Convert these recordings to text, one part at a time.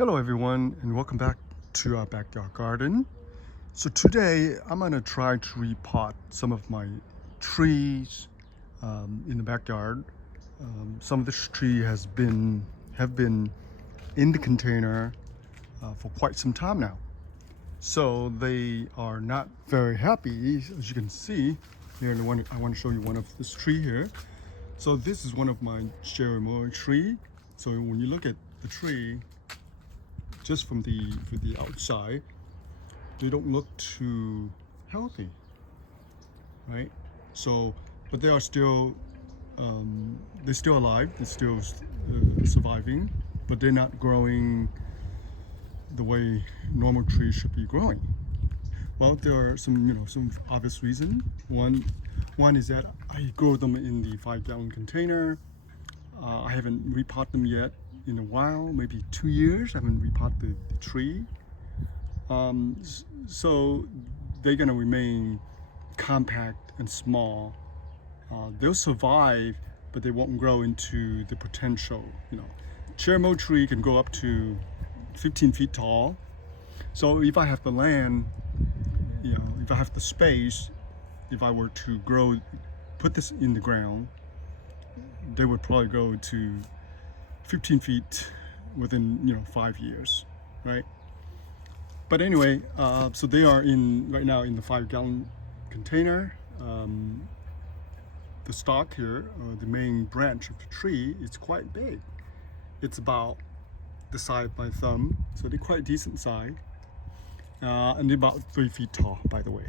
Hello everyone, and welcome back to our backyard garden. So today I'm gonna try to repot some of my trees in the backyard. Some of this tree have been in the container for quite some time now. So they are not very happy, as you can see. Here, I want to show you one of this tree here. So this is one of my cherry tree. So when you look at the tree, just from the outside, they don't look too healthy, right? So, but they are still they're still alive. They're still surviving, but they're not growing the way normal trees should be growing. Well, there are some obvious reasons. One is that I grow them in the 5-gallon container. I haven't repotted them yet in a while, maybe 2 years. I haven't repotted the tree. So they're gonna remain compact and small. They'll survive, but they won't grow into the potential. Cherry tree can go up to 15 feet tall. So if I have the land, if I have the space, if I were to put this in the ground, they would probably go to 15 feet within 5 years, right? But anyway, so they are right now in the 5-gallon container. The stalk here, the main branch of the tree, is quite big. It's about the size of my thumb, so they're quite decent size, and they're about 3 feet tall, by the way.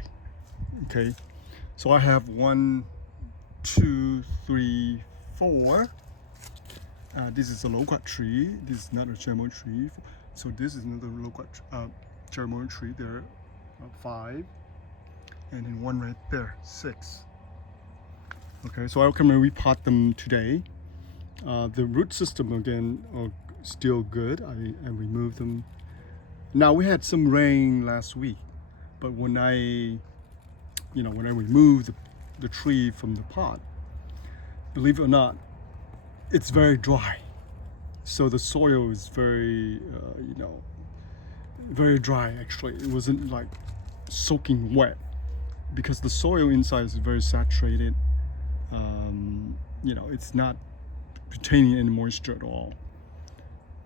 Okay, so I have 1, 2, 3, 4. This is a loquat tree. This is not a cherry tree. So this is another loquat cherry tree. There are 5, and then 1 right there, 6. Okay, so I'm gonna repot them today. The root system again are still good. I removed them. Now we had some rain last week, but when I removed the tree from the pot, believe it or not, it's very dry. So the soil is very, very dry actually. It wasn't like soaking wet because the soil inside is very saturated. It's not retaining any moisture at all.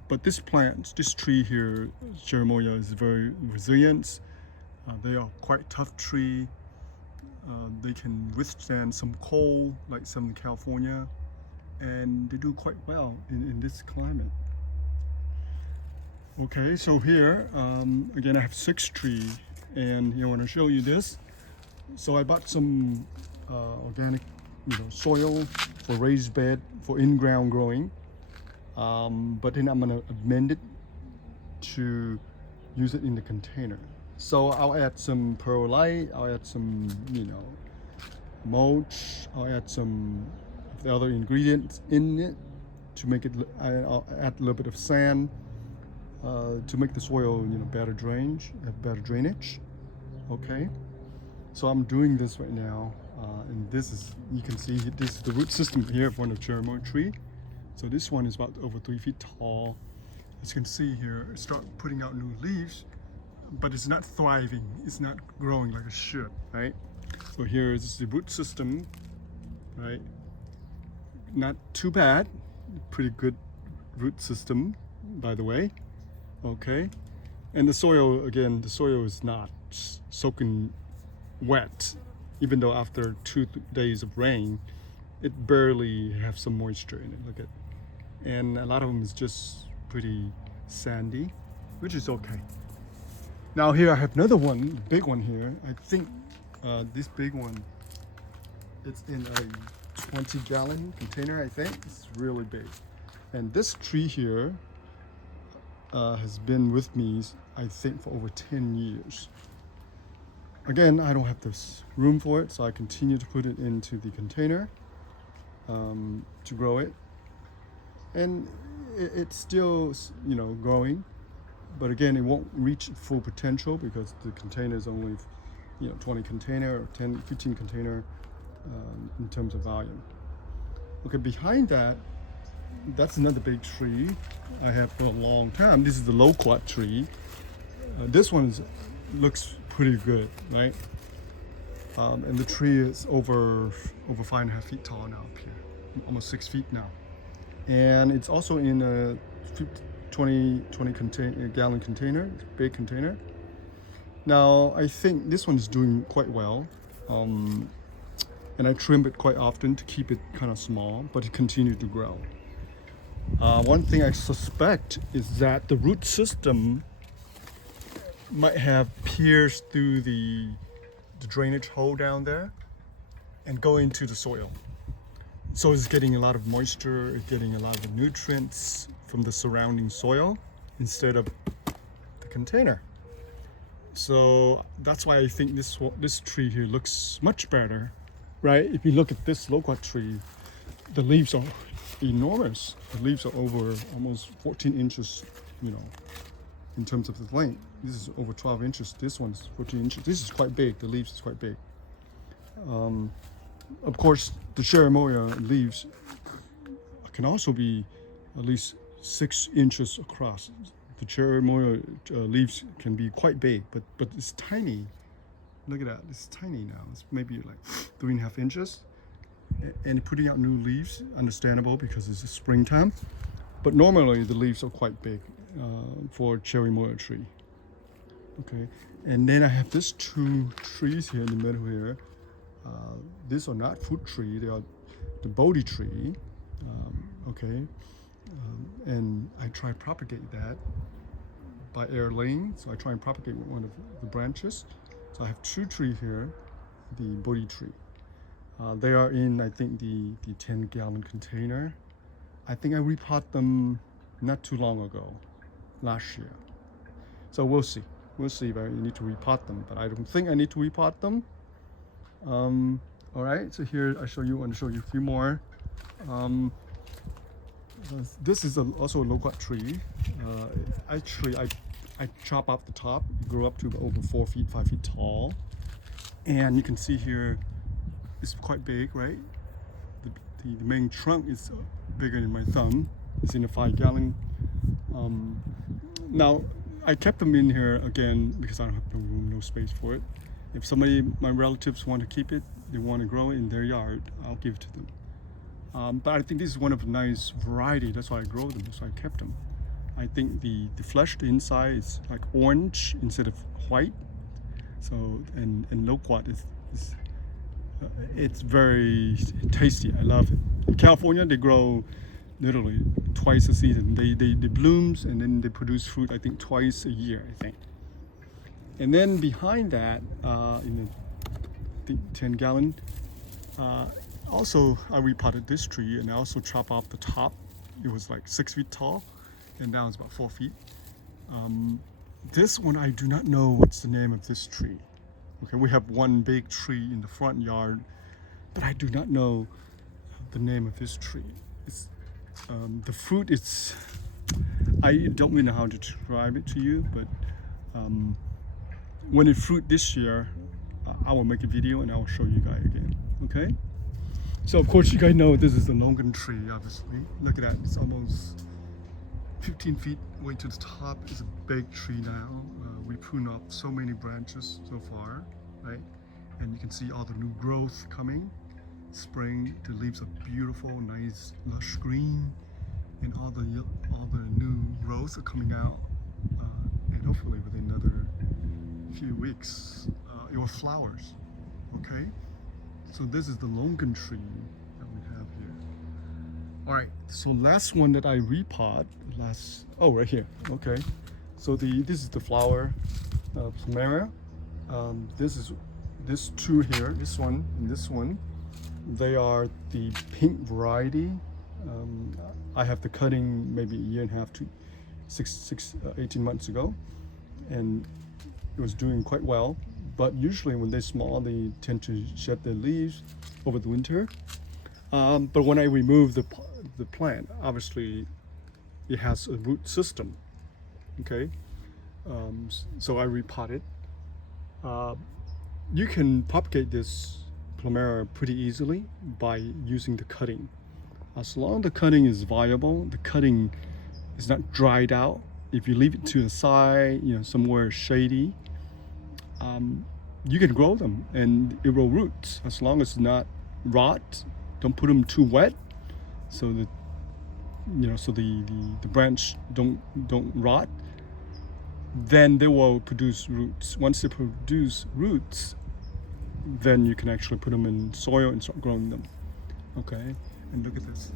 But this tree here, cherry is very resilient. They are quite tough tree. They can withstand some cold, like Southern California, and they do quite well in this climate. Okay, so here again I have 6 trees, and I want to show you this. So I bought some organic soil for raised bed for in-ground growing, but then I'm gonna amend it to use it in the container. So I'll add some perlite, I'll add some mulch, I'll add some of the other ingredients in it to make it. I'll add a little bit of sand to make the soil better drainage. Okay, so I'm doing this right now, and this is, you can see this is the root system here of one of cherry tree. So this one is about over 3 feet tall. As you can see here, it starts putting out new leaves, but it's not thriving. It's not growing like it should, right? So here is the root system, right? Not too bad, pretty good root system, by the way. Okay, and the soil, again, the soil is not soaking wet, even though after 2 days of rain, it barely have some moisture in it. Look at, and a lot of them is just pretty sandy, which is okay. Now here I have another one, big one here. I think this big one, it's in a 20-gallon container. I think it's really big, and this tree here has been with me, I think, for over 10 years. Again, I don't have this room for it, so I continue to put it into the container to grow it, and it's still growing, but again, it won't reach full potential because the container is only 20 container or 10, 15 container in terms of volume. Okay, behind that that's another big tree I have for a long time. This is the loquat tree. This one looks pretty good, right? And the tree is over 5.5 feet tall now up here, almost 6 feet now. And it's also in a 20 gallon container, big container. Now I think this one is doing quite well. And I trim it quite often to keep it kind of small, but it continues to grow. One thing I suspect is that the root system might have pierced through the drainage hole down there and go into the soil. So it's getting a lot of moisture, it's getting a lot of nutrients from the surrounding soil instead of the container. So that's why I think this tree here looks much better, right? If you look at this loquat tree, the leaves are enormous. The leaves are over almost 14 inches, in terms of the length. This is over 12 inches. This one's 14 inches. This is quite big. The leaves is quite big. Of course, the cherimoya leaves can also be at least 6 inches across. The cherimoya leaves can be quite big, but it's tiny. Look at that. It's tiny now. It's maybe like 3.5 inches. And putting out new leaves, understandable because it's springtime. But normally the leaves are quite big for cherimoya tree. Okay, and then I have these two trees here in the middle here. These are not fruit tree; they are the Bodhi tree. And I try to propagate that by air laying. So I try and propagate one of the branches. So I have two trees here, the Bodhi tree. They are in, I think, the 10-gallon container. I think I repot them not too long ago, last year. So we'll see. We'll see if I need to repot them, but I don't think I need to repot them. All right, so here I want to show you a few more. This is also a loquat tree. Actually, I chop off the top. It grew up to over 4 feet, 5 feet tall. And you can see here, it's quite big, right? The main trunk is bigger than my thumb. It's in a 5-gallon. Now, I kept them in here again because I don't have no room, no space for it. If my relatives want to keep it, they want to grow it in their yard, I'll give it to them. But I think this is one of a nice variety. That's why I grow them. So I kept them. I think the flesh, the inside is like orange instead of white. So and loquat it's very tasty. I love it. In California, they grow literally twice a season. They blooms and then they produce fruit. I think twice a year. I think. And then behind that, in the 10-gallon, also I repotted this tree and I also chop off the top. It was like 6 feet tall, and now it's about 4 feet. This one I do not know what's the name of this tree. Okay, we have one big tree in the front yard, but I do not know the name of this tree. It's, the fruit is, I don't really know how to describe it to you, but when it fruit this year, I will make a video and I will show you guys again, okay? So of course you guys know this is the longan tree, obviously. Look at that, it's almost 15 feet way to the top. It's a big tree now. We prune off so many branches so far, right? And you can see all the new growth coming. Spring, the leaves are beautiful, nice, lush green, and all the new growth are coming out. And hopefully within another few weeks, it will flowers. Okay, so this is the longan tree that we have here. All right, so last one that I repot, right here. Okay, so this is the flower, Plumeria. This two here, this one and this one, they are the pink variety. I have the cutting maybe a year and a half to 18 months ago, and it was doing quite well. But usually when they're small, they tend to shed their leaves over the winter. But when I remove the plant, obviously it has a root system. Okay, so I repot it. You can propagate this Plumeria pretty easily by using the cutting. As long as the cutting is viable, the cutting is not dried out. If you leave it to the side, somewhere shady, you can grow them and it will root as long as it's not rot. Don't put them too wet, so that the branch don't rot. Then they will produce roots. Once they produce roots, then you can actually put them in soil and start growing them. Okay, and look at this.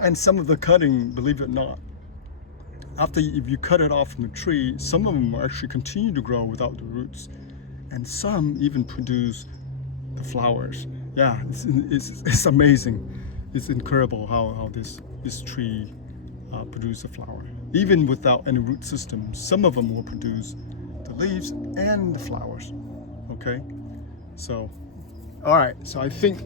And some of the cutting, believe it or not, if you cut it off from the tree, some of them actually continue to grow without the roots, and some even produce the flowers. Yeah, it's amazing. It's incredible how this tree produces a flower, even without any root system. Some of them will produce the leaves and the flowers. Okay, so all right. So I think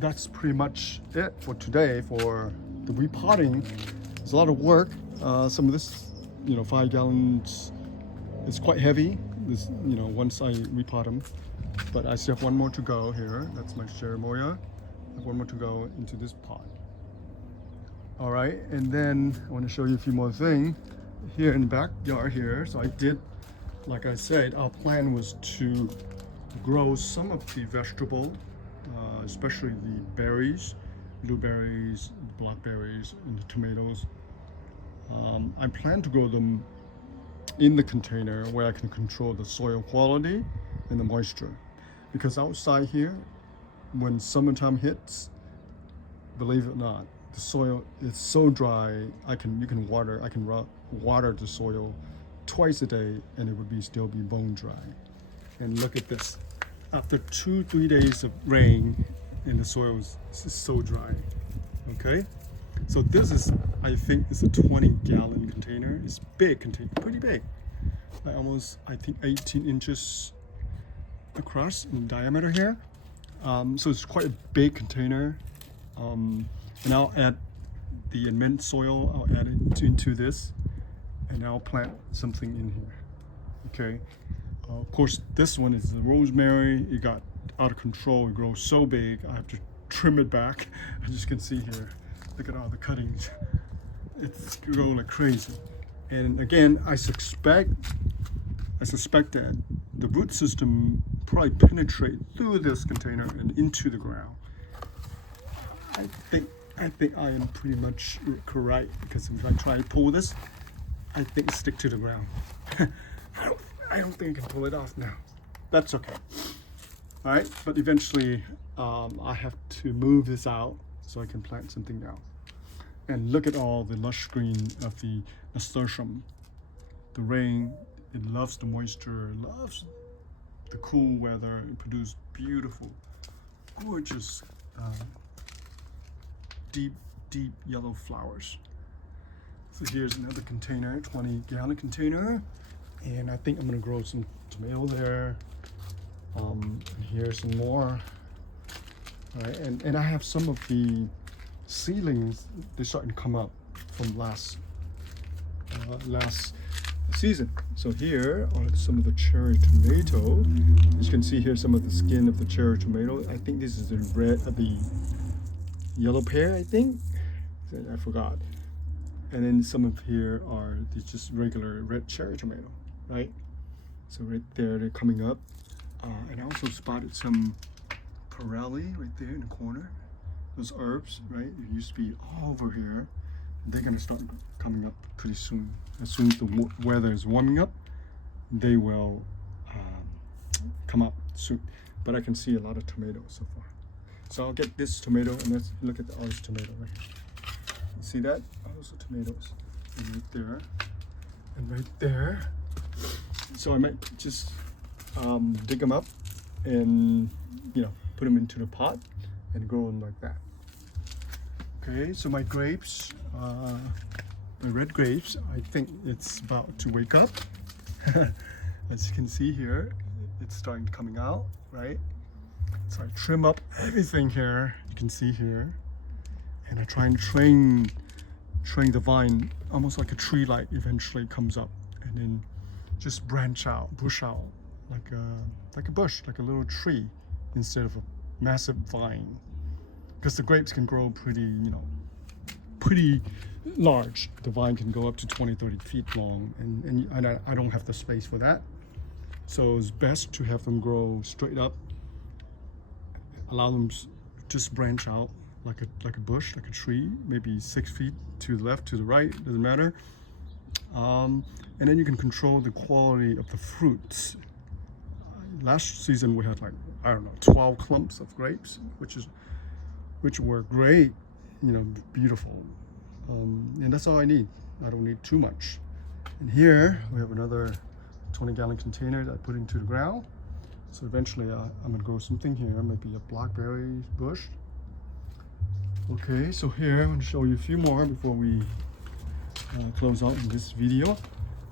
that's pretty much it for today for the repotting. It's a lot of work. Some of this, 5 gallons is quite heavy. This, once I repot them, but I still have one more to go here. That's my cherimoya. I have one more to go into this pot. All right, and then I want to show you a few more things here in the backyard here. So I did, like I said, our plan was to grow some of the vegetable, especially the berries, blueberries, blackberries, and the tomatoes. I plan to grow them in the container where I can control the soil quality and the moisture. Because outside here, when summertime hits, believe it or not, the soil is so dry. I can water the soil twice a day and it would still be bone dry. And look at this. After 2-3 days of rain, and the soil is so dry. Okay? So this is, I think, it's a 20-gallon container. It's big container, pretty big. Like almost, I think, 18 inches across in diameter here. So it's quite a big container. And I'll add the Admended soil. I'll add it into this, and I'll plant something in here. Okay. Of course, this one is the rosemary. It got out of control. It grows so big. I have to trim it back. As you can see here, look at all the cuttings. It's growing like crazy. And again, I suspect that the root system probably penetrate through this container and into the ground. I think I am pretty much correct, because if I try to pull this, I think it stick to the ground. I don't think I can pull it off now. That's okay. All right, but eventually I have to move this out so I can plant something else. And look at all the lush green of the nasturtium. The rain, it loves the moisture, it loves the cool weather. It produces beautiful, gorgeous, deep yellow flowers. So here's another container, 20-gallon container. And I think I'm gonna grow some tomato there. And here's some more. All right, and I have some of the seedlings. They're starting to come up from last season. So here are some of the cherry tomato. As you can see here, some of the skin of the cherry tomato. I think this is the the yellow pear, I think. I forgot. And then some of here are just regular red cherry tomato, right? So right there, they're coming up. And I also spotted some perelli right there in the corner. Those herbs, right? It used to be all over here. They're gonna start coming up pretty soon. As soon as the weather is warming up, they will come up soon. But I can see a lot of tomatoes so far. So I'll get this tomato, and let's look at the orange tomato right here. You see that? Those are tomatoes. And right there, and right there. So I might just dig them up and put them into the pot and grow them like that. Okay, so my grapes, the red grapes, I think it's about to wake up. As you can see here, it's starting coming out, right? So I trim up everything here, you can see here, and I try and train the vine almost like a tree light eventually comes up, and then just bush out like a bush, like a little tree, instead of a massive vine. because the grapes can grow pretty, pretty large. The vine can go up to 20-30 feet long, and I don't have the space for that. So it's best to have them grow straight up, allow them just branch out like a bush, like a tree, maybe 6 feet to the left, to the right, doesn't matter. And then you can control the quality of the fruits. Last season we had, like, I don't know, 12 clumps of grapes, which were great, beautiful. And that's all I need. I don't need too much. And here we have another 20-gallon container that I put into the ground. So eventually I'm gonna grow something here, maybe a blackberry bush. Okay, so here I'm gonna show you a few more before we close out in this video.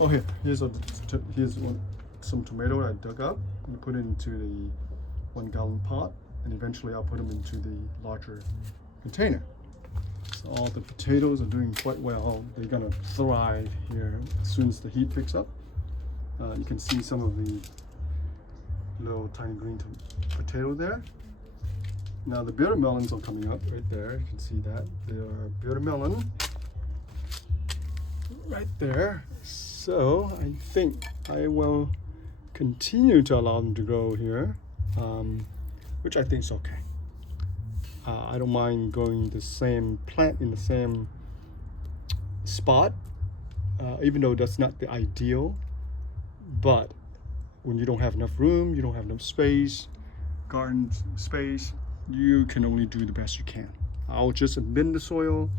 Oh, here's some tomato I dug up. I'm gonna put it into the 1-gallon pot, and eventually I'll put them into the larger container. So all the potatoes are doing quite well. They're gonna thrive here as soon as the heat picks up. You can see some of the little tiny green potato there. Now the bitter melons are coming up right there. You can see that. There are bitter melon right there. So I think I will continue to allow them to grow here, which I think is okay. I don't mind growing the same plant in the same spot, even though that's not the ideal. But when you don't have enough room, you don't have enough space, garden space, you can only do the best you can. I'll just amend the soil,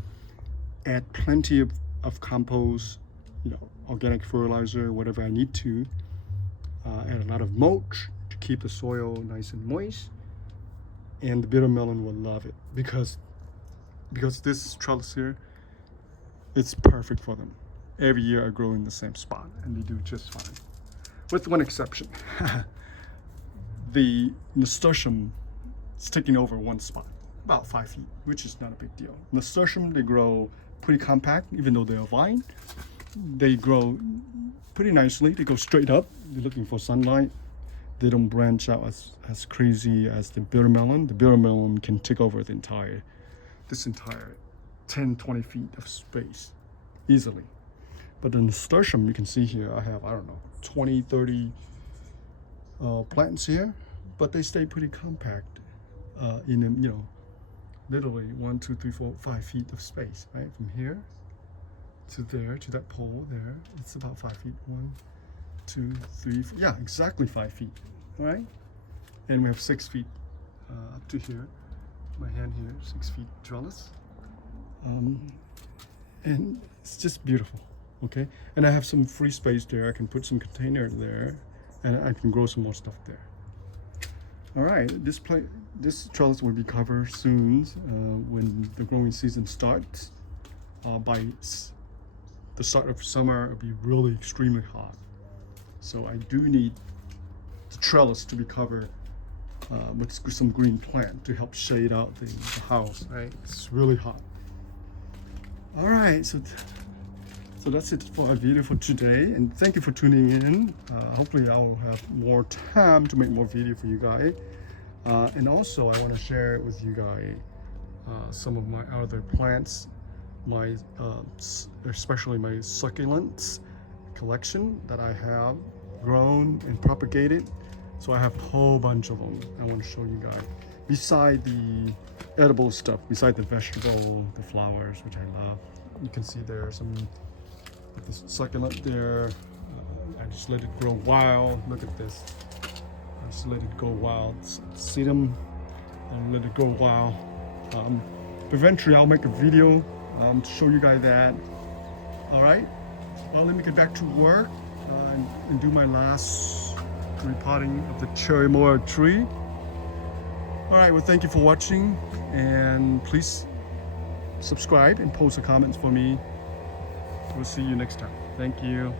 add plenty of compost, organic fertilizer, whatever I need to, add a lot of mulch to keep the soil nice and moist. And the bitter melon will love it because this trellis here, it's perfect for them. Every year I grow in the same spot and they do just fine. With one exception. The nasturtium is taking over one spot, about 5 feet, which is not a big deal. Nasturtium, they grow pretty compact, even though they're a vine. They grow pretty nicely. They go straight up. They're looking for sunlight. They don't branch out as crazy as the bitter melon. The bitter melon can take over this entire 10-20 feet of space easily. But the nasturtium, you can see here, I have, I don't know, 20-30 plants here, but they stay pretty compact in literally 1, 2, 3, 4, 5 feet of space, right? From here to there, to that pole there, it's about 5 feet. 1, 2, 3, 4, yeah, exactly 5 feet, all right? And we have 6 feet up to here, my hand here, 6 feet trellis. And it's just beautiful. Okay, and I have some free space there. I can put some container there, and I can grow some more stuff there. All right, this trellis will be covered soon when the growing season starts. By the start of summer, it'll be really extremely hot. So I do need the trellis to be covered with some green plant to help shade out the house. Right, it's really hot. All right, so that's it for our video for today, and thank you for tuning in. Hopefully I will have more time to make more video for you guys, and also I want to share with you guys some of my other plants, especially my succulents collection that I have grown and propagated. So I have a whole bunch of them I want to show you guys, beside the edible stuff, beside the vegetable, the flowers, which I love. You can see there are some the succulent there. I just let it grow wild. Look at this. I just let it go wild. See them and let it go wild. Eventually I'll make a video to show you guys that. All right, well, let me get back to work and do my last repotting of the cherry mower tree. All right, well, thank you for watching, and please subscribe and post the comments for me. We'll see you next time. Thank you.